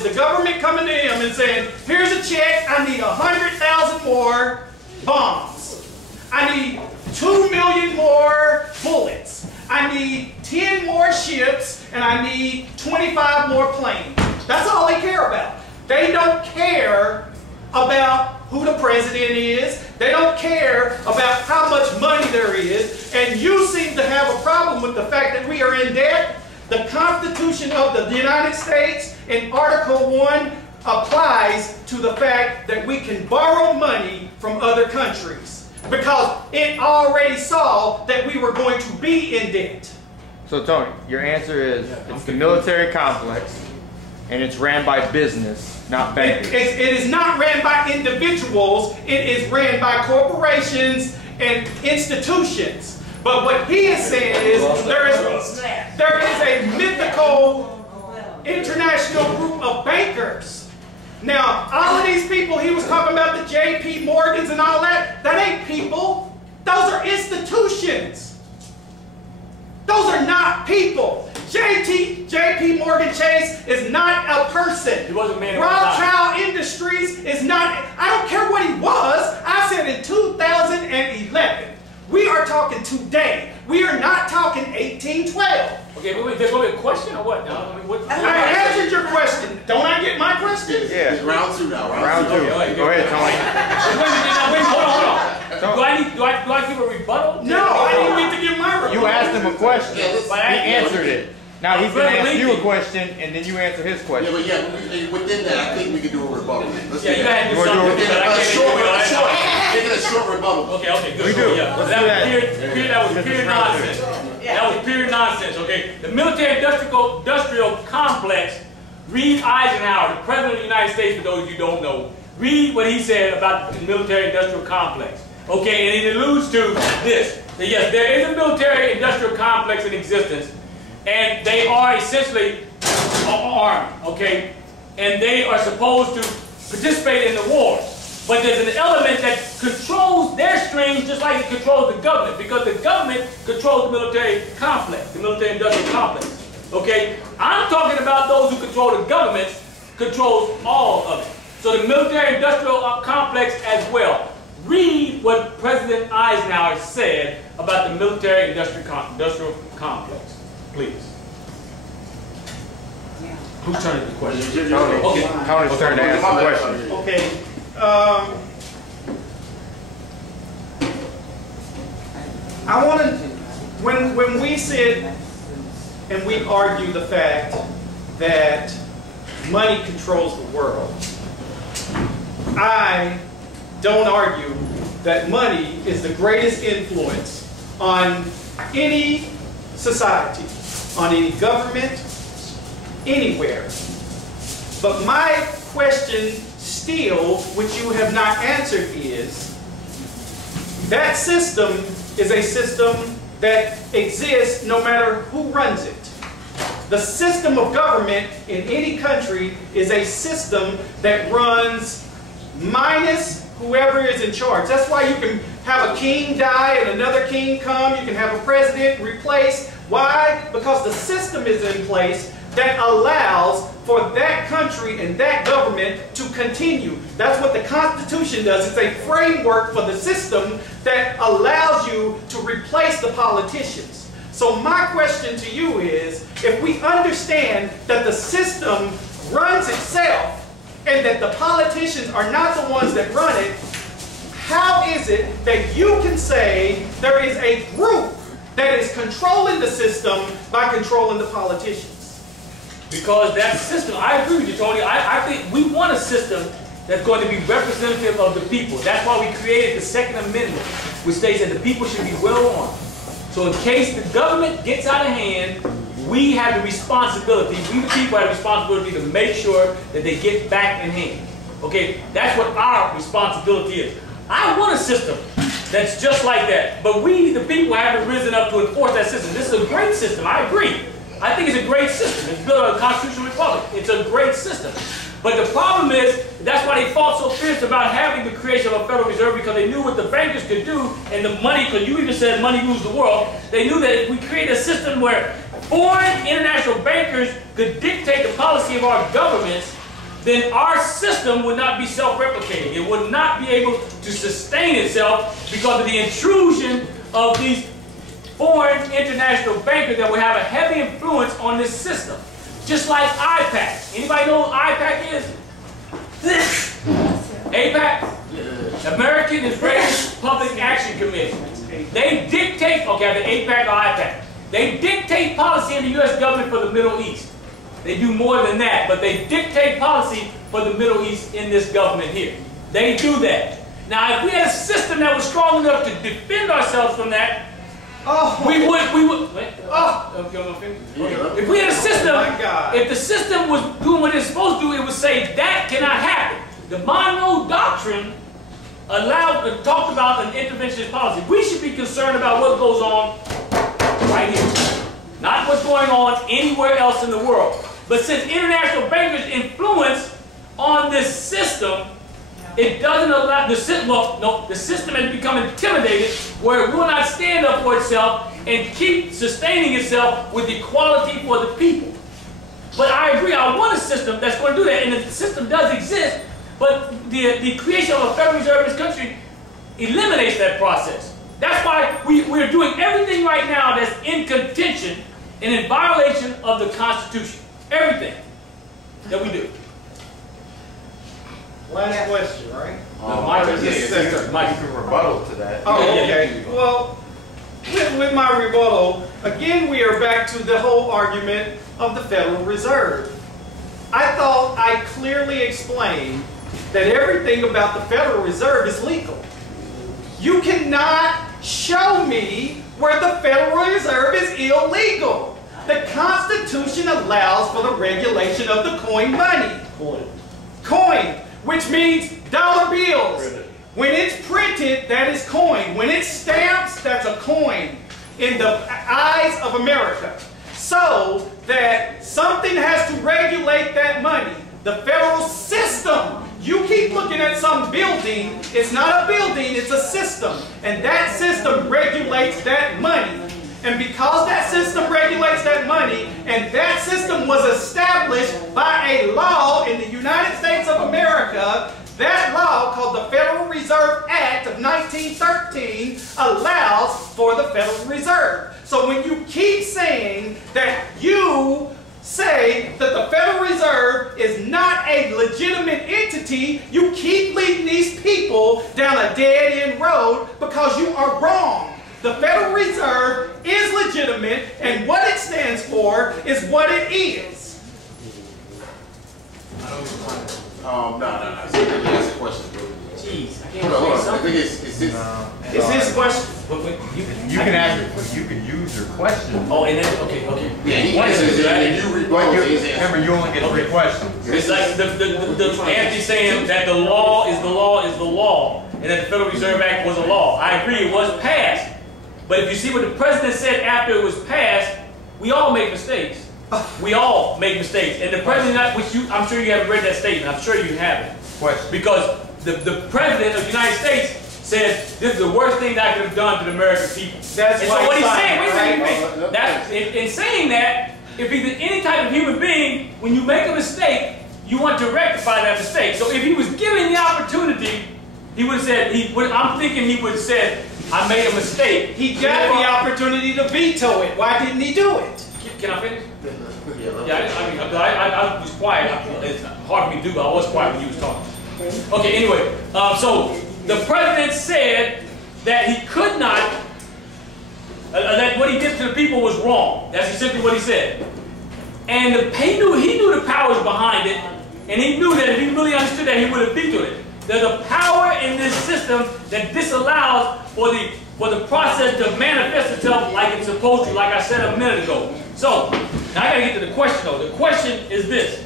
The government coming to him and saying, here's a check, I need 100,000 more bombs. I need 2 million more bullets. I need 10 more ships, and I need 25 more planes. That's all they care about. They don't care about who the president is. They don't care about how much money there is. And you seem to have a problem with the fact that we are in debt. The Constitution of the United States in Article 1 applies to the fact that we can borrow money from other countries because it already saw that we were going to be in debt. So Tony, your answer is it's the military complex and it's ran by business, not bankers. It is not ran by individuals, it is ran by corporations and institutions. But what he is saying is there is a mythical international group of bankers. Now, all of these people, he was talking about the J.P. Morgans and all that, that ain't people. Those are institutions. Those are not people. J.P. Morgan Chase is not a person. He wasn't man. Rothschild Industries is not, I don't care what he was. I said in 2011. We are talking today. We are not talking 1812. Okay, but wait, there's going to be a question or what? No, I answered your question. Don't I get my question? Yeah. It's round two now. Round two. Okay, Go ahead, Tony. Wait, hold on. Do I give a rebuttal? No, I didn't get to give my rebuttal. You asked him a question. He answered it. Now he's going to ask you a question, and then you answer his question. Yeah, but within that, I think we can do a rebuttal. Let's you gotta do something. Make it a short rebuttal. Okay, good. We do. Yeah. Let's That was pure nonsense. That was pure nonsense, okay? The military-industrial complex, read Eisenhower, the President of the United States, for those of you who don't know, read what he said about the military-industrial complex, okay? And it alludes to this, that yes, there is a military-industrial complex in existence, and they are essentially armed, okay? And they are supposed to participate in the war. But there's an element that controls their strings just like it controls the government, because the government controls the military complex, the military-industrial complex, okay? I'm talking about those who control the government, controls all of it. So the military-industrial complex as well. Read what President Eisenhower said about the military-industrial complex, please. Who's turning the question? Tony. Okay. Tony's turn to ask the question. Okay. I want to, when we sit and we argue the fact that money controls the world, I don't argue that money is the greatest influence on any society, on any government, anywhere. But my question still, which you have not answered, is that system is a system that exists no matter who runs it. The system of government in any country is a system that runs minus whoever is in charge. That's why you can have a king die and another king come. You can have a president replaced. Why? Because the system is in place that allows for that country and that government to continue. That's what the Constitution does. It's a framework for the system that allows you to replace the politicians. So my question to you is, if we understand that the system runs itself and that the politicians are not the ones that run it, how is it that you can say there is a group that is controlling the system by controlling the politicians? Because that system, I agree with you, Tony. I think we want a system that's going to be representative of the people. That's why we created the Second Amendment, which states that the people should be well armed. So in case the government gets out of hand, we have the responsibility, we the people have the responsibility to make sure that they get back in hand. Okay, that's what our responsibility is. I want a system that's just like that, but we, the people, haven't risen up to enforce that system. This is a great system, I agree. I think it's a great system. It's built on a constitutional republic. It's a great system. But the problem is, that's why they fought so fierce about having the creation of a Federal Reserve, because they knew what the bankers could do and the money, because you even said money rules the world. They knew that if we create a system where foreign international bankers could dictate the policy of our governments, then our system would not be self-replicating. It would not be able to sustain itself because of the intrusion of these foreign international bankers that would have a heavy influence on this system. Just like IPAC. Anybody know what IPAC is? APAC? American Israeli Public Action Committee. They dictate, okay, the APAC or IPAC. They dictate policy in the U.S. government for the Middle East. They do more than that, but they dictate policy for the Middle East in this government here. They do that. Now, if we had a system that was strong enough to defend ourselves from that, we would, if we had a system, if the system was doing what it's supposed to do, it would say that cannot happen. The Monroe Doctrine talked about an interventionist policy. We should be concerned about what goes on right here, not what's going on anywhere else in the world. But since international bankers' influence on this system, it doesn't allow the system. Well, no, the system has become intimidated, where it will not stand up for itself and keep sustaining itself with equality for the people. But I agree. I want a system that's going to do that, and the system does exist. But the creation of a Federal Reserve in this country eliminates that process. That's why we're doing everything right now that's in contention and in violation of the Constitution. Everything that we do. Last question, right? Mike, you can rebuttal to that. Oh, okay. Well, with my rebuttal, again, we are back to the whole argument of the Federal Reserve. I thought I clearly explained that everything about the Federal Reserve is legal. You cannot show me where the Federal Reserve is illegal. The Constitution allows for the regulation of the coin money. Coin, which means dollar bills. When it's printed, that is coin. When it stamps, that's a coin in the eyes of America. So that something has to regulate that money. The federal system. You keep looking at some building. It's not a building, it's a system. And that system regulates that money. And because that system regulates that money, and that system was established by a law in the United States of America, that law, called the Federal Reserve Act of 1913, allows for the Federal Reserve. So when you keep saying that you say that the Federal Reserve is not a legitimate entity, you keep leading these people down a dead-end road because you are wrong. The Federal Reserve is legitimate, and what it stands for is what it is. No. That's a question. Jeez, I can't Hold on. I something. think it's his. It's his question. You can ask. You can use your question. Oh, and then okay. Yeah, he answers it, and you rebuttal. Remember, you only get 3 questions. It's like the Anthony saying that the law is the law is the law, and that the Federal Reserve Act was a law. I agree, it was passed. But if you see what the president said after it was passed, we all make mistakes. We all make mistakes. And the president, which I'm sure you haven't read that statement. I'm sure you haven't. Question. Because the president of the United States said, this is the worst thing that I could have done to the American people. That's and what so what he's he's saying, saying, that's, in saying that, if he's any type of human being, when you make a mistake, you want to rectify that mistake. So if he was given the opportunity, he would have said, I'm thinking he would have said, I made a mistake. He got the opportunity to veto it. Why didn't he do it? Can I finish? Yeah, I mean, I was quiet. It's hard for me to do, but I was quiet when you was talking. Okay, anyway, so the president said that he could not, that what he did to the people was wrong. That's essentially what he said. And he knew the powers behind it, and he knew that if he really understood that, he would have vetoed it. There's a power in this system that disallows for the process to manifest itself like it's supposed to, like I said a minute ago. So, now I gotta get to the question though. The question is this.